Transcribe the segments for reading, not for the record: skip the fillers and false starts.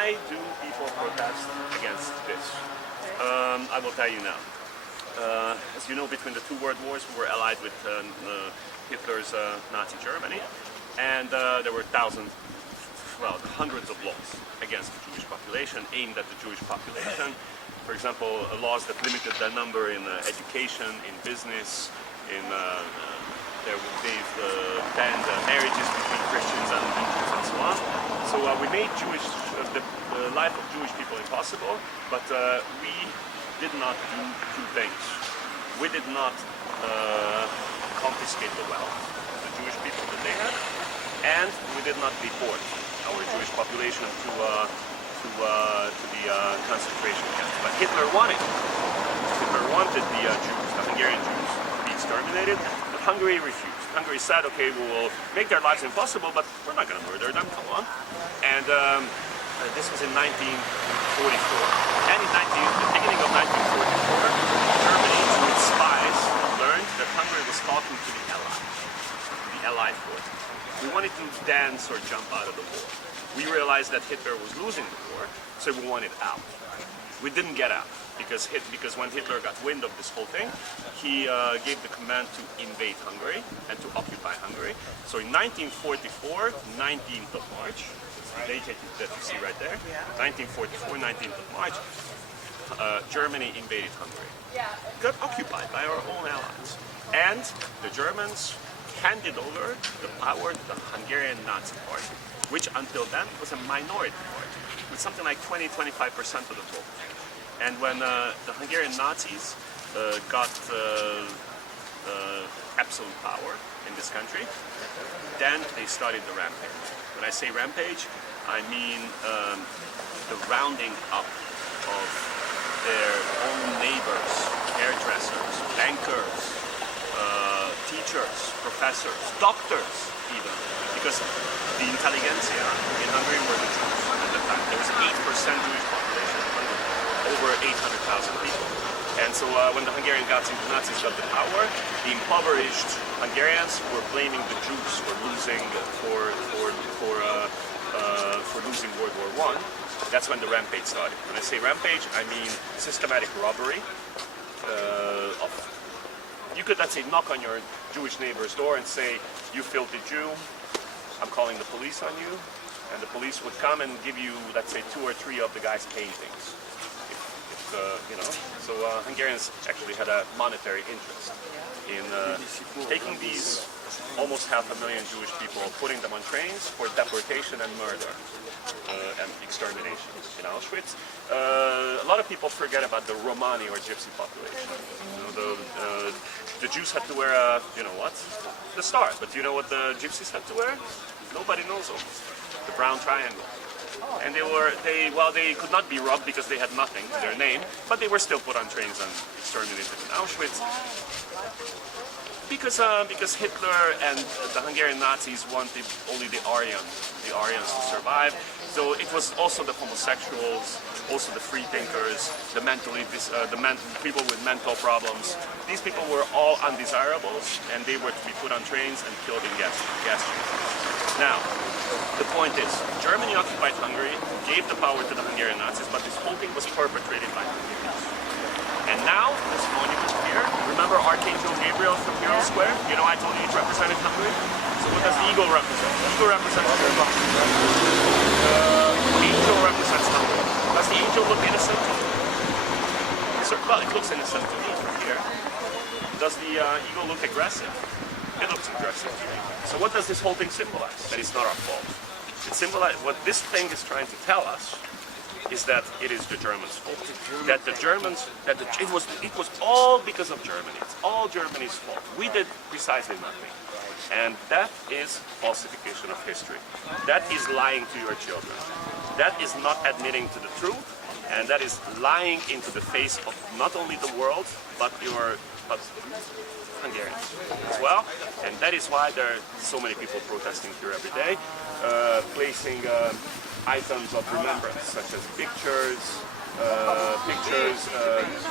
why do people protest against this? I will tell you now. As you know, between the two world wars, we were allied with Hitler's Nazi Germany, and there were hundreds of laws against the Jewish population, aimed at the Jewish population. For example, laws that limited their number in education, in business, in they've banned marriages between Christians and Jews and so on. So we made the life of Jewish people impossible, but we did not do two things. We did not confiscate the wealth of the Jewish people that they had, and we did not deport our Jewish population to the concentration camps. But Hitler wanted the Jews, the Hungarian Jews, to be exterminated, but Hungary refused. Hungary said, okay, we will make their lives impossible, but we're not going to murder them, come on. And this was in 1944. And in the beginning of 1944, Germany, through its spies, learned that Hungary was talking to the Allied force. We wanted to dance or jump out of the war. We realized that Hitler was losing the war, so we wanted out. We didn't get out, because when Hitler got wind of this whole thing, he gave the command to invade Hungary and to occupy Hungary. So in 1944, 19th of March, the date that you see right there, 1944, 19th of March, Germany invaded Hungary. Got occupied by our own allies. And the Germans handed over the power to the Hungarian Nazi Party, which until then was a minority party, with something like 20–25% of the vote. And when the Hungarian Nazis got absolute power in this country, then they started the rampage. When I say rampage, I mean the rounding up of their own neighbors, hairdressers, bankers, teachers, professors, doctors even, because the intelligentsia in Hungary were the Jews at the time. There was 8% Jewish population in Hungary, over 800,000 people. And so when the Hungarian Nazis got the power, the impoverished Hungarians were blaming the Jews for losing losing World War I. That's when the rampage started. When I say rampage, I mean systematic robbery of. You could, let's say, knock on your Jewish neighbor's door and say, "You filthy Jew, I'm calling the police on you," and the police would come and give you, let's say, 2 or 3 of the guy's paintings. So Hungarians actually had a monetary interest in taking these almost 500,000 Jewish people, putting them on trains for deportation and murder and extermination in Auschwitz. A lot of people forget about the Romani or Gypsy population. The Jews had to wear the star. But you know what the Gypsies had to wear? Nobody knows almost. The brown triangle. And they could not be robbed because they had nothing to their name, but they were still put on trains and exterminated in Auschwitz. Because Hitler and the Hungarian Nazis wanted only the Aryans to survive. So it was also the homosexuals, also the free thinkers, the people with mental problems. These people were all undesirables, and they were to be put on trains and killed in gas chambers. Now, the point is, Germany occupied Hungary, gave the power to the Hungarian Nazis, but this whole thing was perpetrated by Hungarians. And now, this monument here, remember Archangel Gabriel from Hero Square? You know I told you it represented Hungary? So what does the eagle represent? The eagle represents Hungary. The angel represents Hungary. Does the angel look innocent to you? Well, it looks innocent to me from here. Does the eagle look aggressive? It looks aggressive to me. So what does this whole thing symbolize? That it's not our fault. It symbolizes, what this thing is trying to tell us is that it is the Germans' fault. That the Germans, it was all because of Germany. It's all Germany's fault. We did precisely nothing. And that is falsification of history. That is lying to your children. That is not admitting to the truth, and that is lying into the face of not only the world, but Hungarians as well. And that is why there are so many people protesting here every day, placing items of remembrance, such as pictures,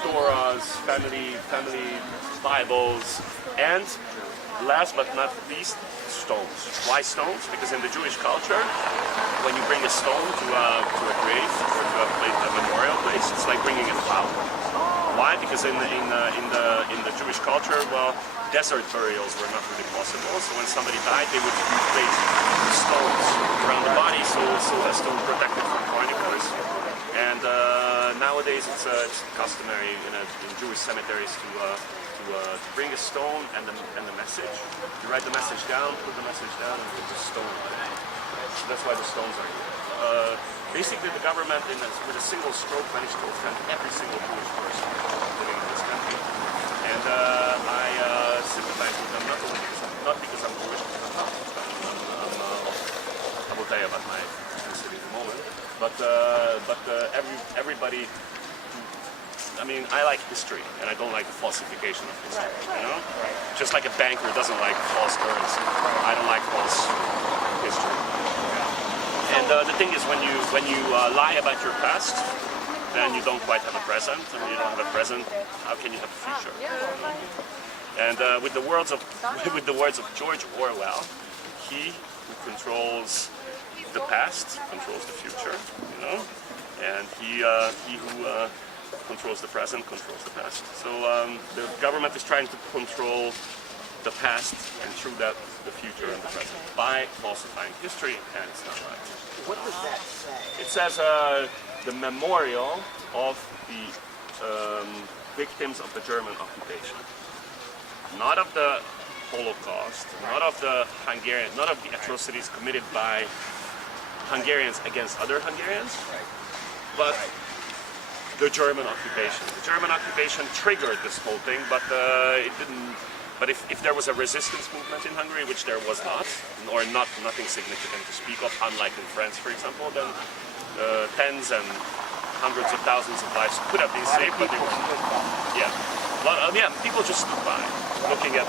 Torahs, family Bibles, and last but not least, stones. Why stones? Because in the Jewish culture, when you bring a stone to a grave or to a memorial place, it's like bringing a flower. Why? Because in the Jewish culture, well, desert burials were not really possible. So when somebody died, they would place stones around the body so as to protect it from carnivores. And nowadays, it's customary in Jewish cemeteries to bring a stone and the message. You write the message down, put the message down, and put the stone on it. So that's why the stones are here. Basically, the government, with a single stroke, managed to offend every single Jewish person living in this country. And I sympathize with them not because I'm Jewish, because I'm not. I will tell you about my ethnicity in a moment. But everybody. I mean, I like history, and I don't like the falsification of history. You know, just like a banker doesn't like false currency. I don't like false history. And the thing is, when you lie about your past, then you don't quite have a present. And when you don't have a present, how can you have a future? And with the words of George Orwell, he who controls the past controls the future. You know, and he who controls the present controls the past. So the government is trying to control the past and through that the future and the present by falsifying history, and it's not right. What does that say? It says the memorial of the victims of the German occupation, not of the Holocaust, not of the atrocities committed by Hungarians against other Hungarians, but the German occupation. The German occupation triggered this whole thing, but it didn't. But if there was a resistance movement in Hungary, which there was not, or nothing significant to speak of, unlike in France, for example, then tens and hundreds of thousands of lives could have been saved, but they weren't. Yeah, people just stood by, looking at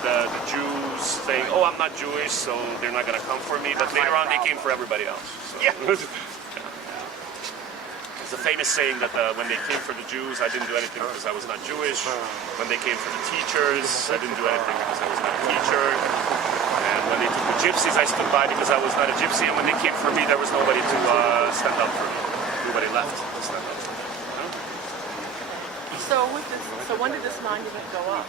the Jews, saying, "Oh, I'm not Jewish, so they're not going to come for me." But later on, they came for everybody else. So. Yeah. It's a famous saying that when they came for the Jews, I didn't do anything because I was not Jewish. When they came for the teachers, I didn't do anything because I was not a teacher. And when they took the gypsies, I stood by because I was not a gypsy. And when they came for me, there was nobody to stand up for me. Nobody left to stand up for me. So when did this monument go up?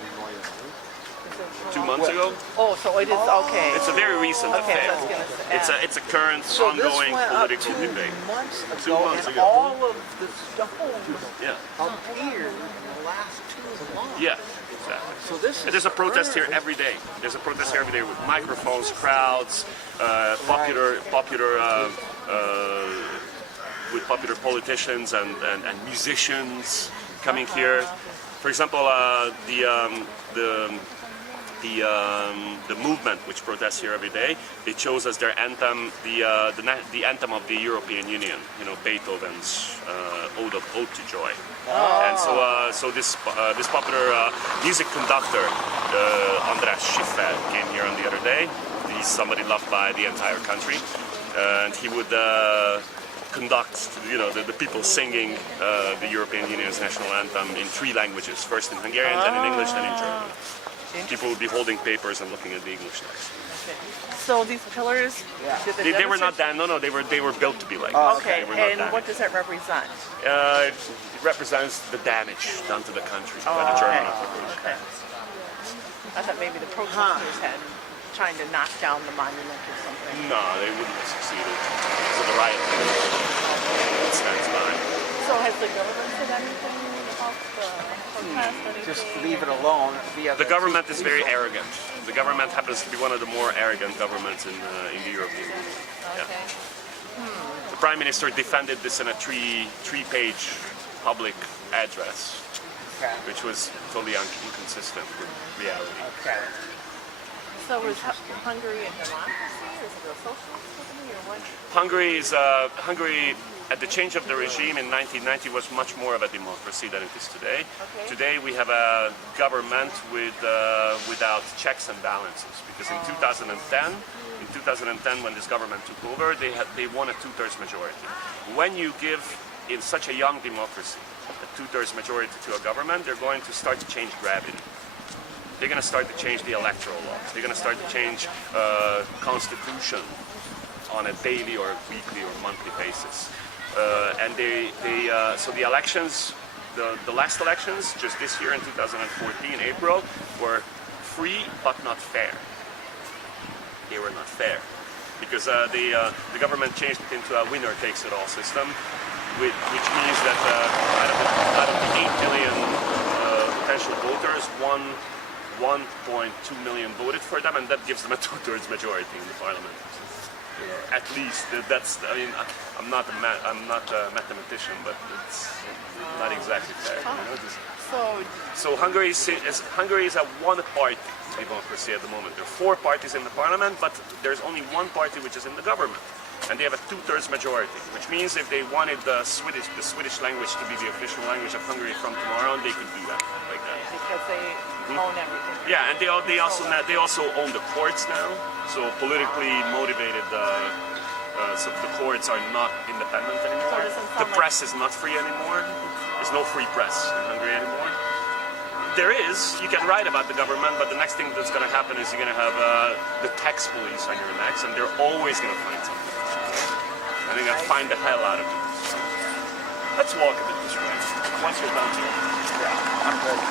2 months ago. Oh, so it is okay. It's a very recent Okay, affair. I was gonna say. It's a current, So ongoing this went political up 2 debate. months 2 ago, months and ago. all of the stones Yeah. appeared in the last 2 months. Yeah, exactly. So this is And there's a protest here current. every day. There's a protest here every day with microphones, crowds, popular with popular politicians and musicians coming here. For example, the movement which protests here every day, they chose as their anthem the anthem of the European Union. You know, Beethoven's Ode to Joy. And so this popular music conductor, András Schiffer, came here on the other day. He's somebody loved by the entire country, and he would conduct, you know, the people singing the European Union's national anthem in 3 languages. First in Hungarian, then in English, then in German. People would be holding papers and looking at the English text. Okay. So these pillars, did the They were not demonstration- that. No, they were built to be like. Oh, this. Okay, They were not and damaged. what does that represent? It represents the damage done to the country by the German occupation. Okay. I thought maybe the protesters had trying to knock down the monument or something. No, they wouldn't have succeeded. So the riot stands by. So has the government said anything about the protest? Just anything? leave it alone. The government is very arrogant. The government happens to be one of the more arrogant governments in the European Union. Yeah. Okay. The Prime Minister defended this in a three-page public address, Okay. which was totally inconsistent with reality. Okay. So is Hungary a democracy, or is it a socialist company, or what? Hungary, at the change of the regime in 1990, was much more of a democracy than it is today. Okay. Today we have a government without checks and balances, because in 2010, when this government took over, they won a 2/3 majority. When you give in such a young democracy a 2/3 majority to a government, they're going to start to change gravity. they're going to start to change the electoral laws. They're going to start to change constitution on a daily or weekly or monthly basis. So the elections, the last elections, just this year in 2014, April, were free but not fair. They were not fair because the government changed it into a winner-takes-it-all system, which means that out of the 8 million potential voters, 1.2 million voted for them, and that gives them a 2/3 majority in the parliament. At least that's. I mean, I'm not a mathematician, but it's not exactly fair. You know? So Hungary is a one-party democracy at the moment. There are 4 parties in the parliament, but there's only one party which is in the government, and they have a 2/3 majority. Which means if they wanted the Swedish language to be the official language of Hungary from tomorrow on, they could do that like that. Because they own everything. Yeah, and they also own the courts now. So politically motivated, so the courts are not independent anymore. The press is not free anymore. There's no free press in Hungary anymore. There is. You can write about the government, but the next thing that's going to happen is you're going to have the tax police on your necks, and they're always going to find something. And they're going to find the hell out of you. So, let's walk a bit this way. Once you're done here. Yeah, I'm ready.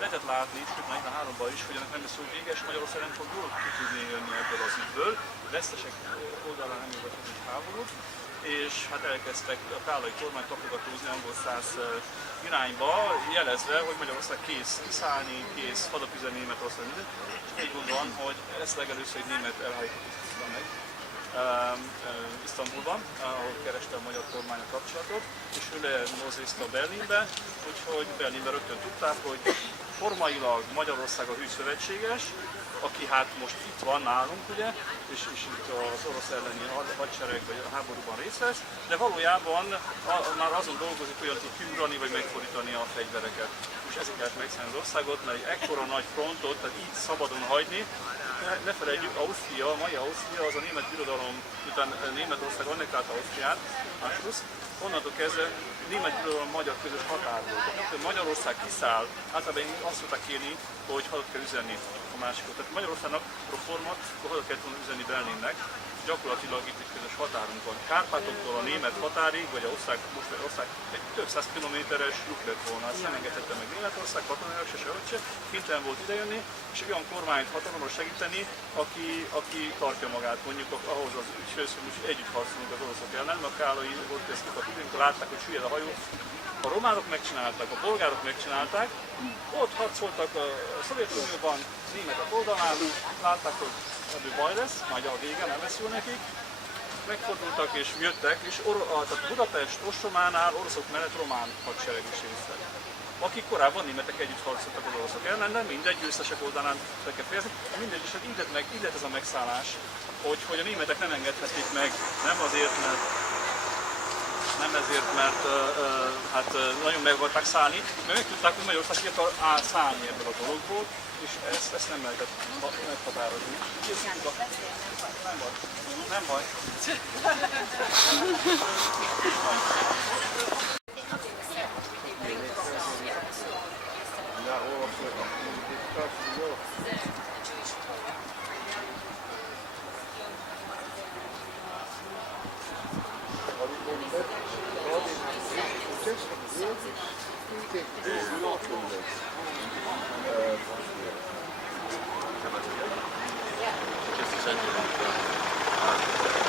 Lehetett látni itt, meg a 3-ban is, hogy ennek nem lesz, hogy véges, Magyarország nem fog jól ki tudni jönni ebből az ügyből. Vesztesek oldalán nem jövetett egy háborút, és hát elkezdtek a tállai kormány tapogatózni angol száz irányba, jelezve, hogy Magyarország kész kiszállni, kész hadat üzenni Németország minden. És így gondolom, hogy ezt legelőször egy német elhajtott meg Isztambulban, ahol kereste a magyar kormány a kapcsolatot, és ő lemozdította Berlinbe, úgyhogy Berlinben rögtön tudták, hogy formailag Magyarország a hűszövetséges, aki hát most itt van nálunk, ugye, és itt az orosz elleni hadsereg vagy a háborúban részt vesz, de valójában már azon dolgozik, hogyan tud kiugrani vagy megfordítani a fegyvereket. És ezért kellett megszállni az országot, mert egy ekkora nagy frontot, tehát így szabadon hagyni. Ne felejtjük, Ausztria, a mai Ausztria az a német birodalom, után Németország annektált Ausztriát, Anschluss, onnantól kezdve német birodalom magyar közös határ volt. Tehát Magyarország kiszáll, általában azt szokták írni, hogy hadat kell üzenni a másikot. Tehát Magyarországnak proforma, akkor hadat kellett volna üzenni Berlinnek, gyakorlatilag itt egy közös határunk van. Kárpátoktól a német határig, vagy az ország egy több száz kilométeres lyuk lett volna. Ezt nem engedhette meg Németország, katonailag se sehogy se. Kénytelen volt idejönni, és egy olyan kormányt hatalomra segíteni, aki tartja magát mondjuk ahhoz az ügyhöz, hogy együtt harcolunk az oroszok ellen, mert Kálai volt ezt tudjuk, amikor látták, hogy süllyed a hajó. A románok megcsinálták, a bolgárok megcsinálták, ott harcoltak a Szovjetunióban, németek oldalán, látták, hogy ebből baj lesz, majd a vége nem veszül nekik, megfordultak és jöttek, és tehát Budapest ostrománál oroszok mellett román hadsereg is részt vett. Akik korábban németek együtt harcoltak az oroszok ellen, nem mindegy, győztesek oldalán be kell fejezni, mindegy, és illet ez a megszállás, hogy a németek nem engedhetik meg, nem azért, mert hát nagyon meg akarták szállni, mert megtudták, hogy Magyarország ki akar szállni ebből a dologból, és ezt nem lehetett meghatározni. Nem baj. Just essentially.